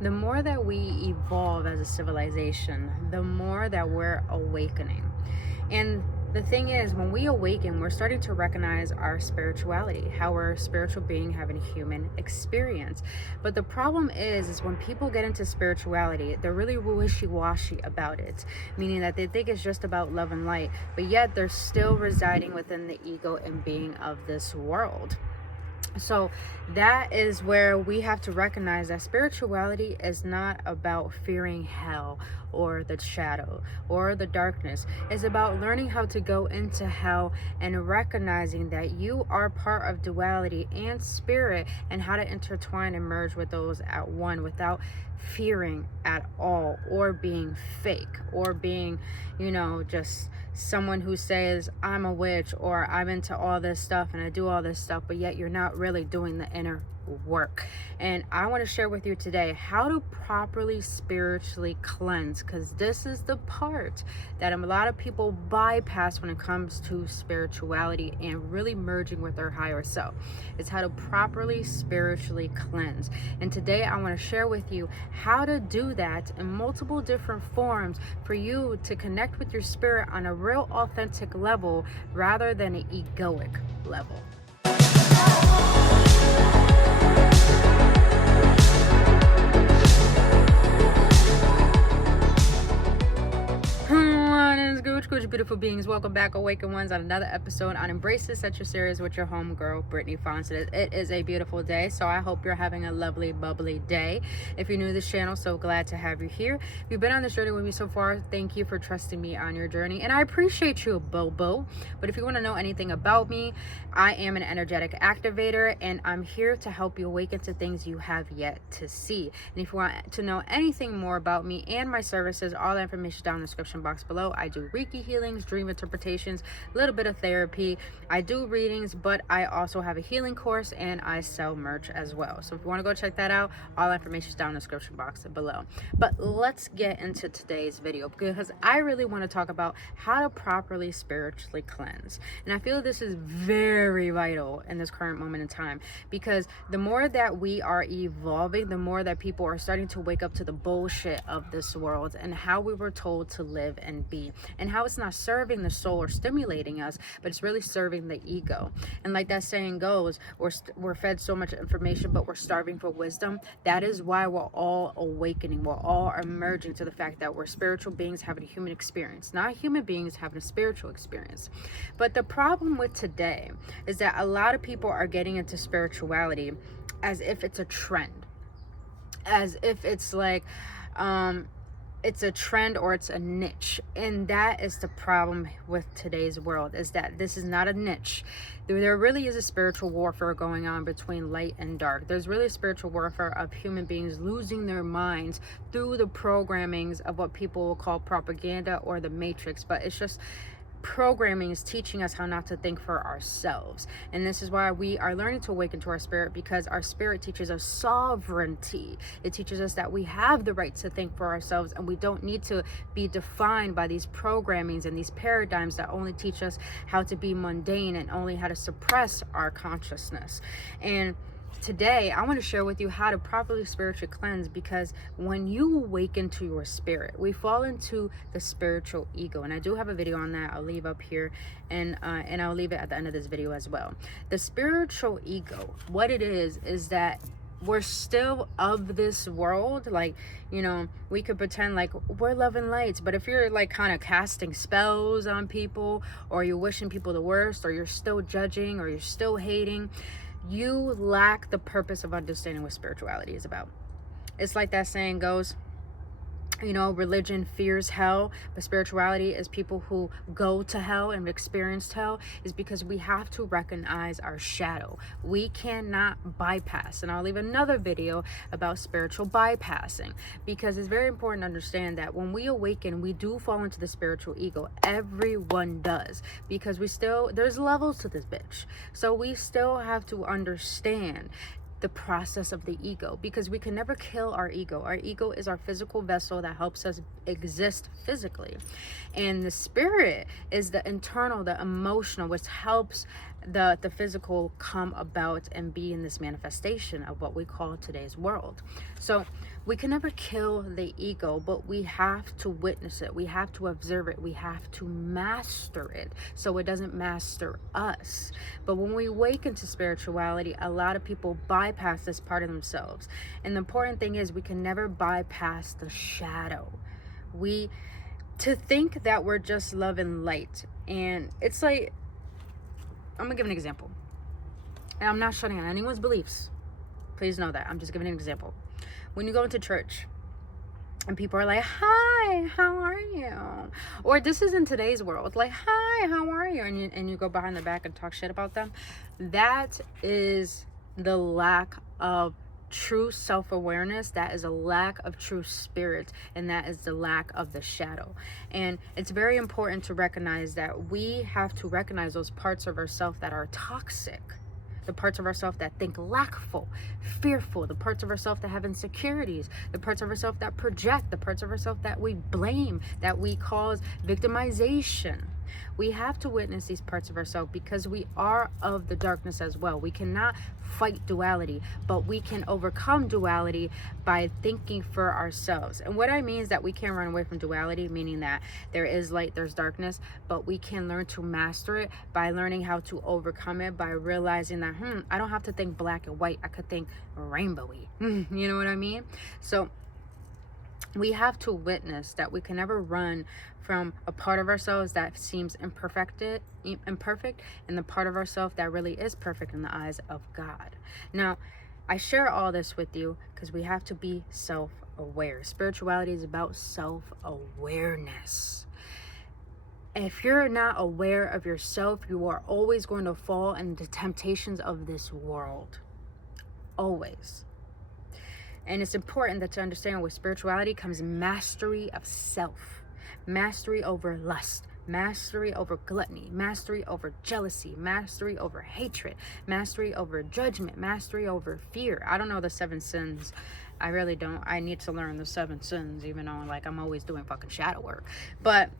the more that we evolve as a civilization, the more that we're awakening. And the thing is, when we awaken, we're starting to recognize our spirituality, how we're a spiritual being having a human experience. But the problem is when people get into spirituality, they're really wishy-washy about it, meaning that they think it's just about love and light, but yet they're still residing within the ego and being of this world. So that is where we have to recognize that spirituality is not about fearing hell or the shadow or the darkness. It's about learning how to go into hell and recognizing that you are part of duality and spirit, and how to intertwine and merge with those at one without fearing at all, or being fake, or being, just someone who says I'm a witch or I'm into all this stuff and I do all this stuff, but yet you're not really doing the inner work. And I want to share with you today how to properly spiritually cleanse, because this is the part that a lot of people bypass when it comes to spirituality and really merging with their higher self. It's how to properly spiritually cleanse. And today I want to share with you how to do that in multiple different forms for you to connect with your spirit on a real authentic level rather than an egoic level. Gooch, beautiful beings. Welcome back, Awaken Ones, on another episode on Embrace This Set Your Series with your homegirl, Brittany Fonson. It is a beautiful day, so I hope you're having a lovely, bubbly day. If you're new to this channel, so glad to have you here. If you've been on this journey with me so far, thank you for trusting me on your journey, and I appreciate you, Bobo. But if you want to know anything about me, I am an energetic activator, and I'm here to help you awaken to things you have yet to see. And if you want to know anything more about me and my services, all the information down in the description box below. I do Reiki healings, dream interpretations, a little bit of therapy. I do readings, but I also have a healing course, and I sell merch as well. So if you want to go check that out, all the information is down in the description box below. But let's get into today's video, because I really want to talk about how to properly spiritually cleanse. And I feel this is very vital in this current moment in time, because the more that we are evolving, the more that people are starting to wake up to the bullshit of this world and how we were told to live and be, and how it's not serving the soul or stimulating us, but it's really serving the ego. And like that saying goes, we're fed so much information, but we're starving for wisdom. That is why we're all awakening. We're all emerging to the fact that we're spiritual beings having a human experience, not human beings having a spiritual experience. But the problem with today is that a lot of people are getting into spirituality as if it's a trend, as if it's like it's a trend or it's a niche. And that is the problem with today's world, is that this is not a niche. There really is a spiritual warfare going on between light and dark. There's really a spiritual warfare of human beings losing their minds through the programmings of what people will call propaganda or the matrix. But it's just programming is teaching us how not to think for ourselves. And this is why we are learning to awaken to our spirit, because our spirit teaches us sovereignty. It teaches us that we have the right to think for ourselves, and we don't need to be defined by these programmings and these paradigms that only teach us how to be mundane and only how to suppress our consciousness. And today I want to share with you how to properly spiritually cleanse, because when you awaken to your spirit, we fall into the spiritual ego. And I do have a video on that I'll leave up here, and I'll leave it at the end of this video as well. The spiritual ego, what it is that we're still of this world. Like, we could pretend like we're loving lights, but if you're like kind of casting spells on people, or you're wishing people the worst, or you're still judging, or you're still hating, you lack the purpose of understanding what spirituality is about. It's like that saying goes, religion fears hell, but spirituality is people who go to hell and experienced hell, is because we have to recognize our shadow. We cannot bypass. And I'll leave another video about spiritual bypassing, because it's very important to understand that when we awaken, we do fall into the spiritual ego. Everyone does, because there's levels to this bitch. So we still have to understand the process of the ego, because we can never kill our ego. Our ego is our physical vessel that helps us exist physically, and the spirit is the internal, the emotional, which helps the physical come about and be in this manifestation of what we call today's world. So We can never kill the ego, but we have to witness it. We have to observe it. We have to master it so it doesn't master us. But when we awaken to spirituality, a lot of people bypass this part of themselves. And the important thing is we can never bypass the shadow. To think that we're just love and light. And it's like, I'm going to give an example. And I'm not shutting on anyone's beliefs. Please know that. I'm just giving an example. When you go into church and people are like, hi, how are you? Or this is in today's world, like, hi, how are you? And you go behind their back and talk shit about them. That is the lack of true self-awareness. That is a lack of true spirit, and that is the lack of the shadow. And it's very important to recognize that we have to recognize those parts of ourselves that are toxic, the parts of ourselves that think lackful, fearful, the parts of ourselves that have insecurities, the parts of ourselves that project, the parts of ourselves that we blame, that we cause victimization. We have to witness these parts of ourselves because we are of the darkness as well. We cannot fight duality, but we can overcome duality by thinking for ourselves. And what I mean is that we can't run away from duality, meaning that there is light, there's darkness, but we can learn to master it by learning how to overcome it, by realizing that, I don't have to think black and white. I could think rainbowy. You know what I mean? So we have to witness that we can never run from a part of ourselves that seems imperfect, and the part of ourselves that really is perfect in the eyes of God. Now, I share all this with you because we have to be self-aware. Spirituality is about self-awareness. If you're not aware of yourself, you are always going to fall into the temptations of this world. Always. And it's important that to understand with spirituality comes mastery of self, mastery over lust, mastery over gluttony, mastery over jealousy, mastery over hatred, mastery over judgment, mastery over fear. I don't know the 7 sins. I really don't. I need to learn the 7 sins, even though like I'm always doing fucking shadow work. But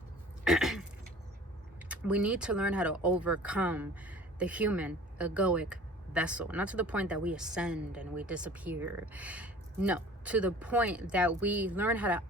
we need to learn how to overcome the human egoic vessel, not to the point that we ascend and we disappear. No, to the point that we learn how to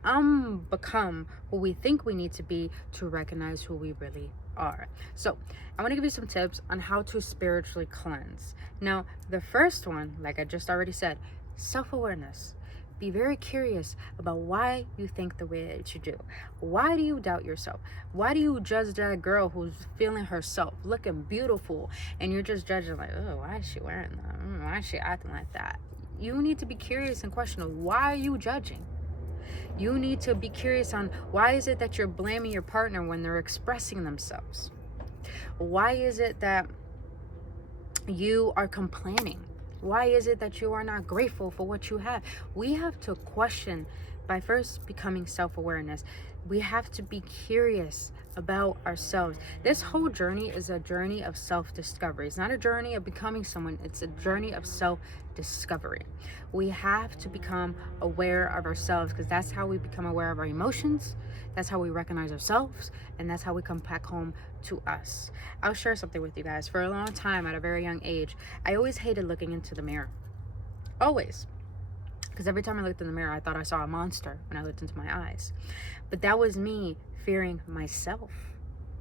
become who we think we need to be to recognize who we really are. So I want to give you some tips on how to spiritually cleanse. Now, the first one, like I just already said, self-awareness. Be very curious about why you think the way that you do. Why do you doubt yourself? Why do you judge that girl who's feeling herself, looking beautiful, and you're just judging like, oh, why is she wearing that? Why is she acting like that? You need to be curious and question, why are you judging? You need to be curious on why is it that you're blaming your partner when they're expressing themselves? Why is it that you are complaining? Why is it that you are not grateful for what you have? We have to question by first becoming self-awareness. We have to be curious about ourselves. This whole journey is a journey of self-discovery. It's not a journey of becoming someone. It's a journey of self-discovery. We have to become aware of ourselves because that's how we become aware of our emotions. That's how we recognize ourselves. And that's how we come back home to us. I'll share something with you guys. For a long time, at a very young age, I always hated looking into the mirror. Always. Because every time I looked in the mirror, I thought I saw a monster when I looked into my eyes. But that was me fearing myself.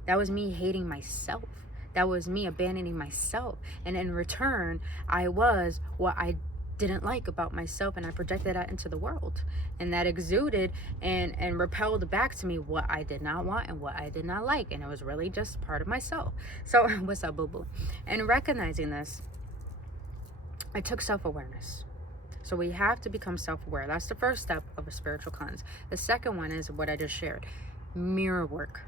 That was me hating myself. That was me abandoning myself. And in return, I was what I didn't like about myself, and I projected that into the world. And that exuded and repelled back to me what I did not want and what I did not like. And it was really just part of myself. So, what's up, boo-boo? And recognizing this, I took self-awareness. So we have to become self-aware. That's the first step of a spiritual cleanse. The second one is what I just shared. Mirror work.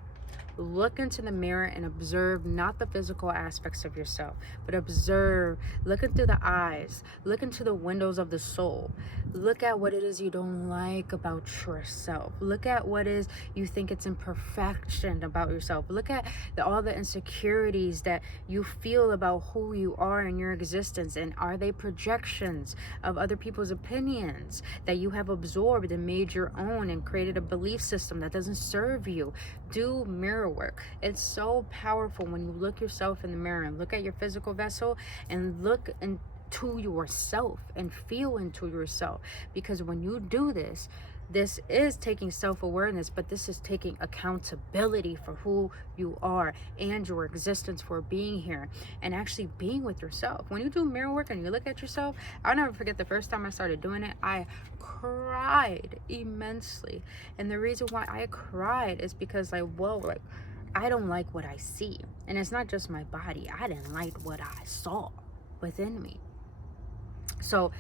Look into the mirror and observe not the physical aspects of yourself, but observe, look into the eyes, look into the windows of the soul. Look at what it is you don't like about yourself. Look at what is you think it's imperfection about yourself. Look at all the insecurities that you feel about who you are in your existence, and are they projections of other people's opinions that you have absorbed and made your own and created a belief system that doesn't serve you? Do mirror work. It's so powerful when you look yourself in the mirror and look at your physical vessel and look and to yourself and feel into yourself. Because when you do this, this is taking self-awareness, but this is taking accountability for who you are and your existence for being here and actually being with yourself. When you do mirror work and you look at yourself, I'll never forget the first time I started doing it, I cried immensely. And the reason why I cried is because, like, whoa, like, I don't like what I see. And it's not just my body. I didn't like what I saw within me. So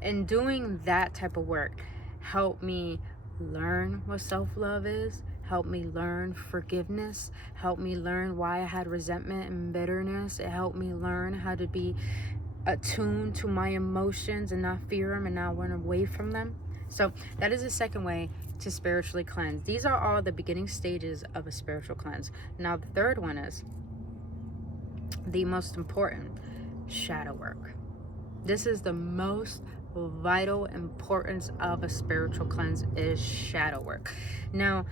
in doing that type of work, help me learn what self-love is, help me learn forgiveness, help me learn why I had resentment and bitterness. It helped me learn how to be attuned to my emotions and not fear them and not run away from them. So that is the second way to spiritually cleanse. These are all the beginning stages of a spiritual cleanse. Now the third one is the most important: shadow work. This is the most vital importance of a spiritual cleanse, is shadow work. Now,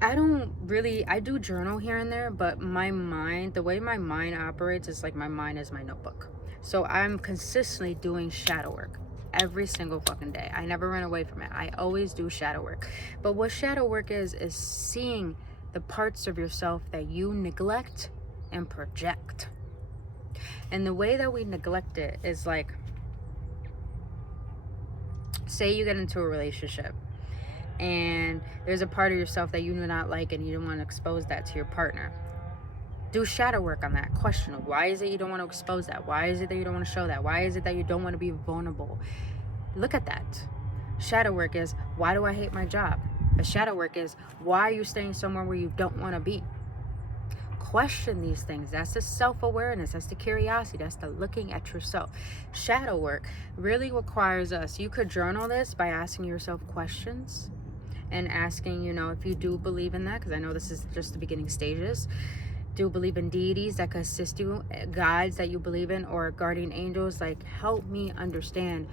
I do journal here and there, but my mind, the way my mind operates is like my mind is my notebook. So I'm consistently doing shadow work every single fucking day. I never run away from it. I always do shadow work. But what shadow work is seeing the parts of yourself that you neglect and project. And the way that we neglect it is like, say you get into a relationship and there's a part of yourself that you do not like and you don't want to expose that to your partner. Do shadow work on that. Question of why is it you don't want to expose that? Why is it that you don't want to show that? Why is it that you don't want to be vulnerable? Look at that. Shadow work is, why do I hate my job? The shadow work is, why are you staying somewhere where you don't want to be? Question these things. That's the self-awareness. That's the curiosity. That's the looking at yourself. Shadow work really requires us. You could journal this by asking yourself questions and asking, if you do believe in that, because I know this is just the beginning stages. Do you believe in deities that could assist you, guides that you believe in, or guardian angels? Like, help me understand,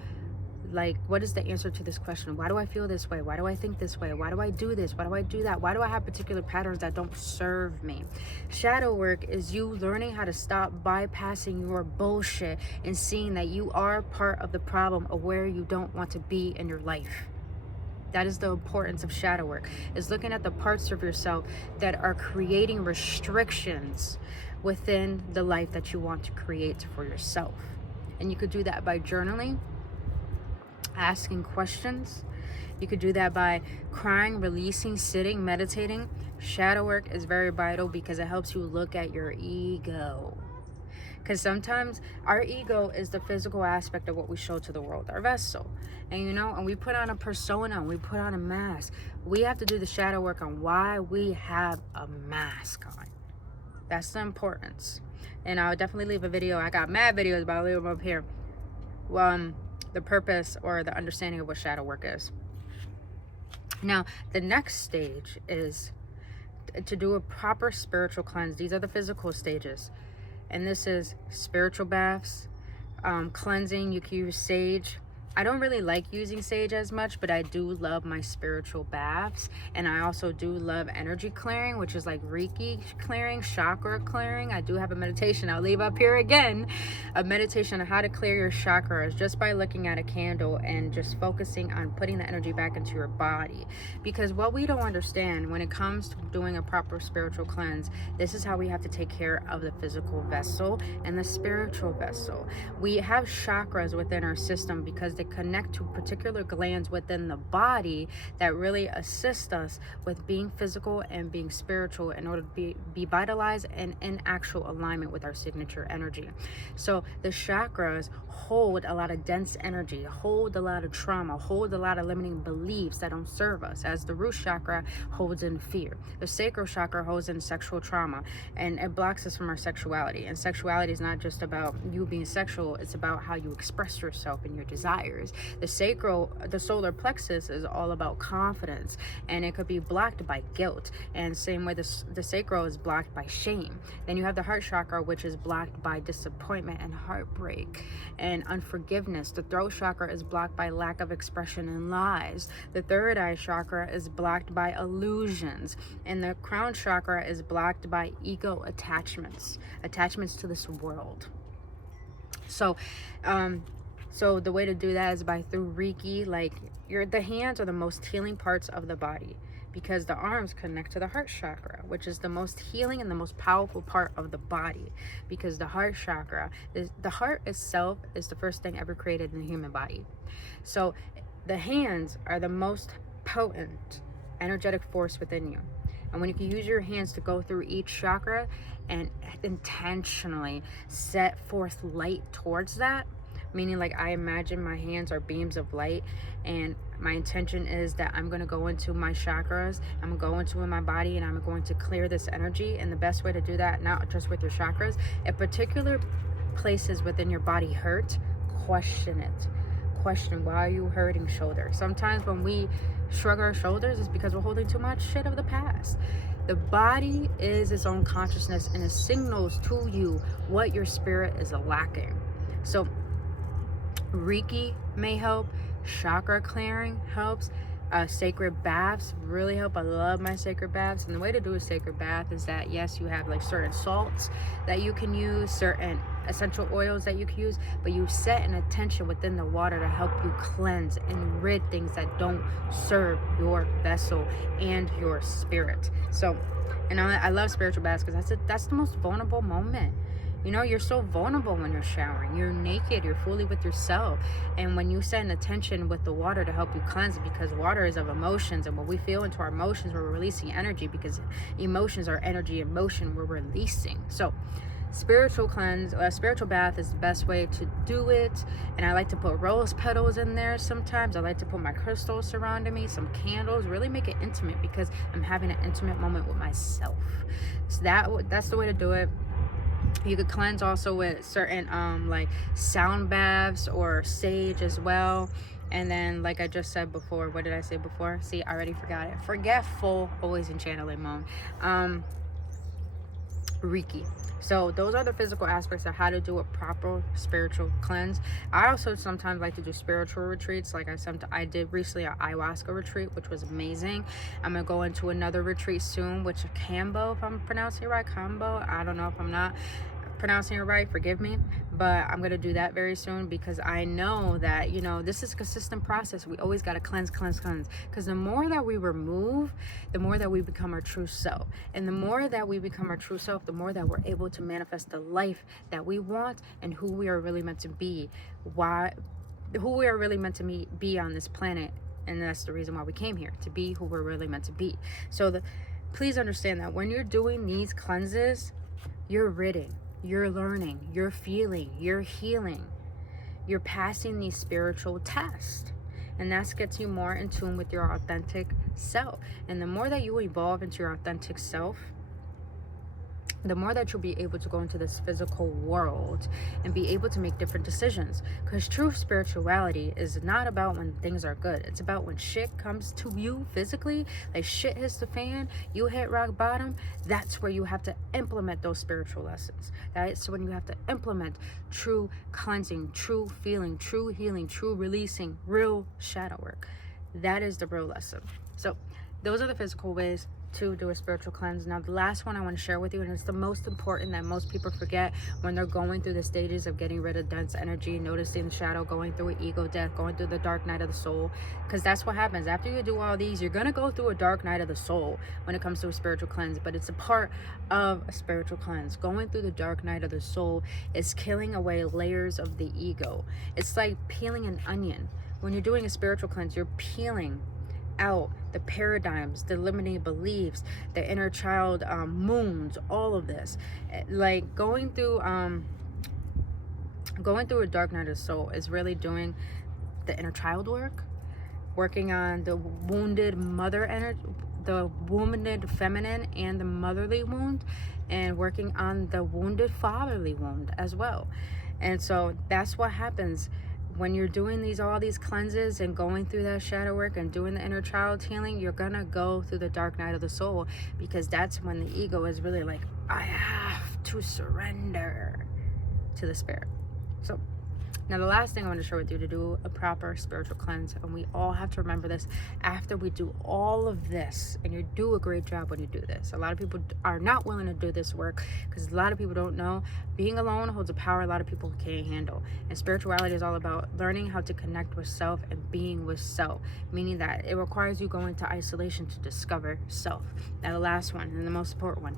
like, what is the answer to this question? Why do I feel this way? Why do I think this way? Why do I do this? Why do I do that? Why do I have particular patterns that don't serve me? Shadow work is you learning how to stop bypassing your bullshit and seeing that you are part of the problem of where you don't want to be in your life. That is the importance of shadow work, is looking at the parts of yourself that are creating restrictions within the life that you want to create for yourself. And you could do that by journaling, asking questions. You could do that by crying, releasing, sitting, meditating. Shadow work is very vital because it helps you look at your ego. Because sometimes our ego is the physical aspect of what we show to the world, our vessel. And and we put on a persona, we put on a mask. We have to do the shadow work on why we have a mask on. That's the importance. And I'll definitely leave a video. I got mad videos, but I'll leave them up here. The purpose or the understanding of what shadow work is. Now, the next stage is to do a proper spiritual cleanse. These are the physical stages. And this is spiritual baths, cleansing. You can use sage. I don't really like using sage as much, but I do love my spiritual baths. And I also do love energy clearing, which is like Reiki clearing, chakra clearing. I do have a meditation I'll leave up here again, a meditation on how to clear your chakras just by looking at a candle and just focusing on putting the energy back into your body. Because what we don't understand when it comes to doing a proper spiritual cleanse, this is how we have to take care of the physical vessel and the spiritual vessel. We have chakras within our system because they connect to particular glands within the body that really assist us with being physical and being spiritual in order to be vitalized and in actual alignment with our signature energy. So the chakras hold a lot of dense energy, hold a lot of trauma, hold a lot of limiting beliefs that don't serve us, as the root chakra holds in fear. The sacral chakra holds in sexual trauma, and it blocks us from our sexuality. And sexuality is not just about you being sexual, it's about how you express yourself and your desires. The solar plexus is all about confidence, and it could be blocked by guilt. And same way the sacral is blocked by shame. Then you have the heart chakra, which is blocked by disappointment and heartbreak and unforgiveness. The throat chakra is blocked by lack of expression and lies. The third eye chakra is blocked by illusions, and the crown chakra is blocked by ego attachments to this world. So So the way to do that is by through Reiki. Like, the hands are the most healing parts of the body, because the arms connect to the heart chakra, which is the most healing and the most powerful part of the body. Because the heart chakra is, the heart itself is the first thing ever created in the human body. So the hands are the most potent energetic force within you. And when you can use your hands to go through each chakra and intentionally set forth light towards that, meaning, like, I imagine my hands are beams of light, and my intention is that I'm going to go into my chakras, I'm going to go into my body, and I'm going to clear this energy. And the best way to do that, not just with your chakras, if particular places within your body hurt, question it. Question, why are you hurting shoulder? Sometimes when we shrug our shoulders, it's because we're holding too much shit of the past. The body is its own consciousness, and it signals to you what your spirit is lacking. So Reiki may help, chakra clearing helps, sacred baths really help. I love my sacred baths. And the way to do a sacred bath is that, yes, you have like certain salts that you can use, certain essential oils that you can use, but you set an intention within the water to help you cleanse and rid things that don't serve your vessel and your spirit. So, and I love spiritual baths because that's the most vulnerable moment. You know, you're so vulnerable when you're showering. You're naked, you're fully with yourself. And when you set an intention with the water to help you cleanse, because water is of emotions, and when we feel into our emotions, we're releasing energy, because emotions are energy, emotion we're releasing. So spiritual bath is the best way to do it. And I like to put rose petals in there sometimes. I like to put my crystals surrounding me, some candles, really make it intimate, because I'm having an intimate moment with myself. So that's the way to do it. You could cleanse also with certain like sound baths or sage as well. And then, like I just said before, what did I say before? See, I already forgot it. Forgetful, always in channeling mode. Reiki. So those are the physical aspects of how to do a proper spiritual cleanse. I also sometimes like to do spiritual retreats. Like I did recently an ayahuasca retreat, which was amazing. I'm gonna go into another retreat soon, which is Kambo, if I'm pronouncing it right. Kambo, I don't know if I'm not pronouncing it right, forgive me, but I'm gonna do that very soon, because I know that, you know, this is a consistent process. We always got to cleanse, because the more that we remove, the more that we become our true self. And the more that we become our true self, the more that we're able to manifest the life that we want and who we are really meant to be, who we are really meant to be on this planet. And that's the reason why we came here, to be who we're really meant to be. So please understand that when you're doing these cleanses, you're ridding, you're learning, you're feeling, you're healing, you're passing these spiritual tests. And that gets you more in tune with your authentic self. And the more that you evolve into your authentic self, the more that you'll be able to go into this physical world and be able to make different decisions. Because true spirituality is not about when things are good. It's about when shit comes to you physically, like shit hits the fan, you hit rock bottom. That's where you have to implement those spiritual lessons. Right? So when you have to implement true cleansing, true feeling, true healing, true releasing, real shadow work, that is the real lesson. So those are the physical ways to do a spiritual cleanse. Now the last one I want to share with you, and it's the most important that most people forget when they're going through the stages of getting rid of dense energy, noticing the shadow, going through an ego death, going through the dark night of the soul. Because that's what happens after you do all these. You're going to go through a dark night of the soul when it comes to a spiritual cleanse, but it's a part of a spiritual cleanse. Going through the dark night of the soul is killing away layers of the ego. It's like peeling an onion. When you're doing a spiritual cleanse, you're peeling out the paradigms, the limiting beliefs, the inner child wounds, all of this. Like going through a dark night of the soul is really doing the inner child work, working on the wounded mother energy, the wounded feminine and the motherly wound, and working on the wounded fatherly wound as well. And so that's what happens when you're doing all these cleanses and going through that shadow work and doing the inner child healing. You're gonna go through the dark night of the soul, because that's when the ego is really like, I have to surrender to the spirit. So Now, the last thing I want to share with you, to do a proper spiritual cleanse, and we all have to remember this, after we do all of this, and you do a great job when you do this. A lot of people are not willing to do this work because a lot of people don't know being alone holds a power a lot of people can't handle. And spirituality is all about learning how to connect with self and being with self, meaning that it requires you going to isolation to discover self. Now, the last one, and the most important one,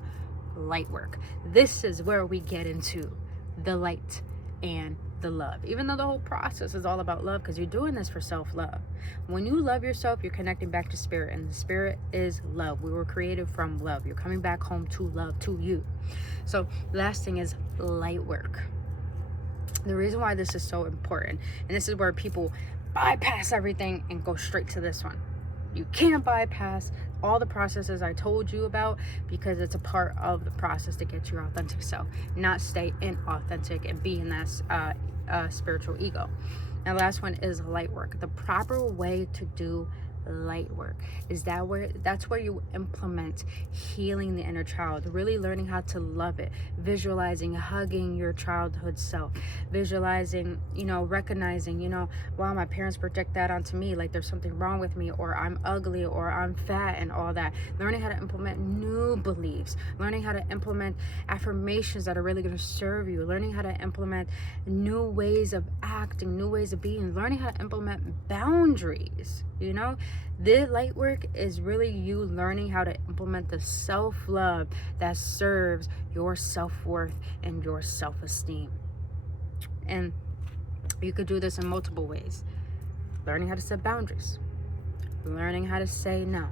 light work. This is where we get into the light and the love, even though the whole process is all about love, because you're doing this for self-love. When you love yourself, you're connecting back to spirit, and the spirit is love. We were created from love. You're coming back home to love, to you. So the last thing is light work. The reason why this is so important, and this is where people bypass everything and go straight to this one. You can't bypass all the processes I told you about, because it's a part of the process to get your authentic self, not stay inauthentic and be in that spiritual ego. Now, the last one is light work. The proper way to do light work is that's where you implement healing the inner child, really learning how to love it, visualizing, hugging your childhood self, visualizing, recognizing, wow, my parents project that onto me, like there's something wrong with me, or I'm ugly, or I'm fat, and all that. Learning how to implement new beliefs, learning how to implement affirmations that are really going to serve you, learning how to implement new ways of acting, new ways of being, learning how to implement boundaries. The light work is really you learning how to implement the self-love that serves your self-worth and your self-esteem. And you could do this in multiple ways. Learning how to set boundaries, learning how to say no,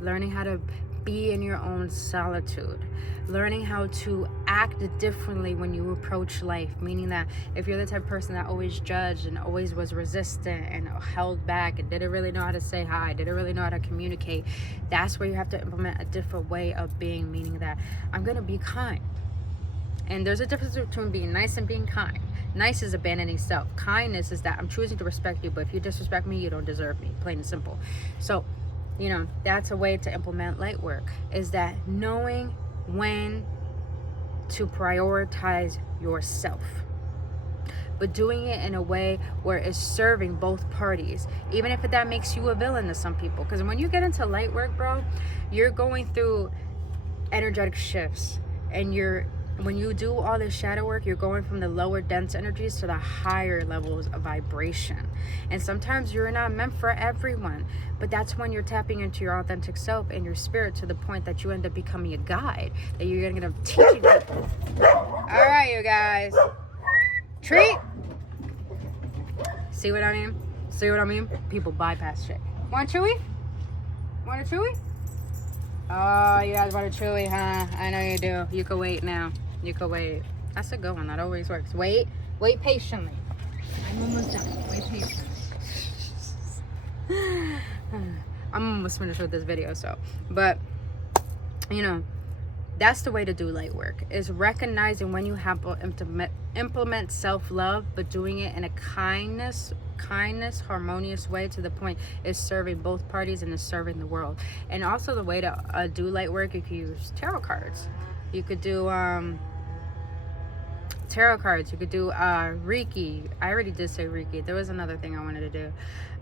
learning how to be in your own solitude, learning how to act differently when you approach life, meaning that if you're the type of person that always judged and always was resistant and held back and didn't really know how to say hi, didn't really know how to communicate, that's where you have to implement a different way of being, meaning that I'm going to be kind. And there's a difference between being nice and being kind. Nice is abandoning self. Kindness is that I'm choosing to respect you, but if you disrespect me, you don't deserve me, plain and simple. So that's a way to implement light work, is that knowing when to prioritize yourself, but doing it in a way where it's serving both parties, even if that makes you a villain to some people. Because when you get into light work, bro, you're going through energetic shifts, and when you do all this shadow work, you're going from the lower dense energies to the higher levels of vibration. And sometimes you're not meant for everyone, but that's when you're tapping into your authentic self and your spirit to the point that you end up becoming a guide, that you're going to teach people. All right, you guys. Treat. See what I mean? See what I mean? People bypass shit. Want a chewy? Want a chewy? Oh, you guys want a chewy, huh? I know you do. You can wait now. You can wait. That's a good one. That always works. Wait patiently. I'm almost done. Wait patiently. I'm almost finished with this video, but that's the way to do light work, is recognizing when you have to implement self-love, but doing it in a kindness, harmonious way, to the point is serving both parties and is serving the world. And also the way to do light work, you could use tarot cards. You could do tarot cards. You could do Reiki. I already did say Reiki. There was another thing I wanted to do.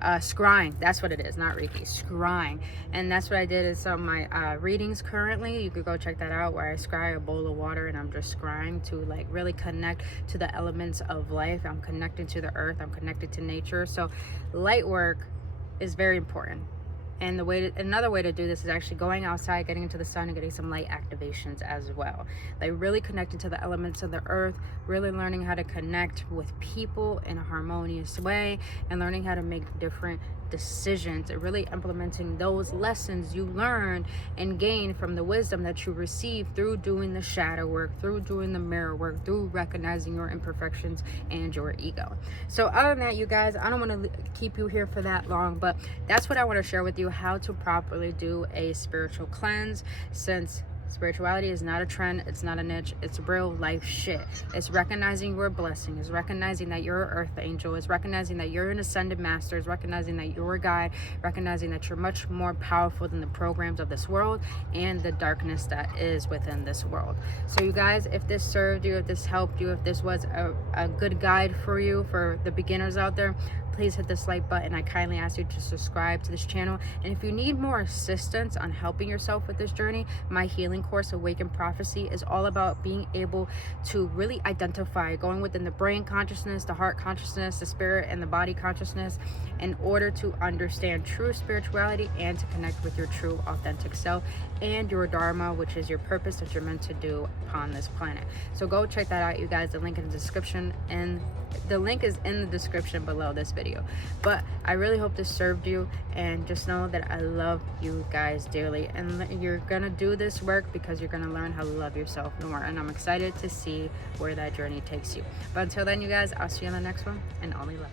Scrying. That's what it is, not Reiki. Scrying. And that's what I did in some of my readings currently. You could go check that out, where I scry a bowl of water and I'm just scrying to really connect to the elements of life. I'm connecting to the earth. I'm connected to nature. So light work is very important. And another way to do this is actually going outside, getting into the sun, and getting some light activations as well. Like really connecting to the elements of the earth, really learning how to connect with people in a harmonious way, and learning how to make different decisions, and really implementing those lessons you learned and gained from the wisdom that you received through doing the shadow work, through doing the mirror work, through recognizing your imperfections and your ego. So other than that, you guys, I don't want to keep you here for that long, but that's what I want to share with you, how to properly do a spiritual cleanse, since Spirituality is not a trend, it's not a niche, it's real life shit. It's recognizing your blessing, it's recognizing that you're an earth angel, it's recognizing that you're an ascended master, it's recognizing that you're a guide, recognizing that you're much more powerful than the programs of this world and the darkness that is within this world. So you guys, if this served you, if this helped you, if this was a good guide for you, for the beginners out there, please hit this like button. I kindly ask you to subscribe to this channel. And if you need more assistance on helping yourself with this journey, my healing course, Awaken Prophecy, is all about being able to really identify, going within the brain consciousness, the heart consciousness, the spirit and the body consciousness, in order to understand true spirituality and to connect with your true authentic self and your dharma, which is your purpose that you're meant to do upon this planet. So go check that out, you guys. The link in the description, and the link is in the description below this video. But I really hope this served you, and just know that I love you guys dearly, and you're gonna do this work because you're gonna learn how to love yourself more, and I'm excited to see where that journey takes you. But until then, you guys, I'll see you in the next one, and only love.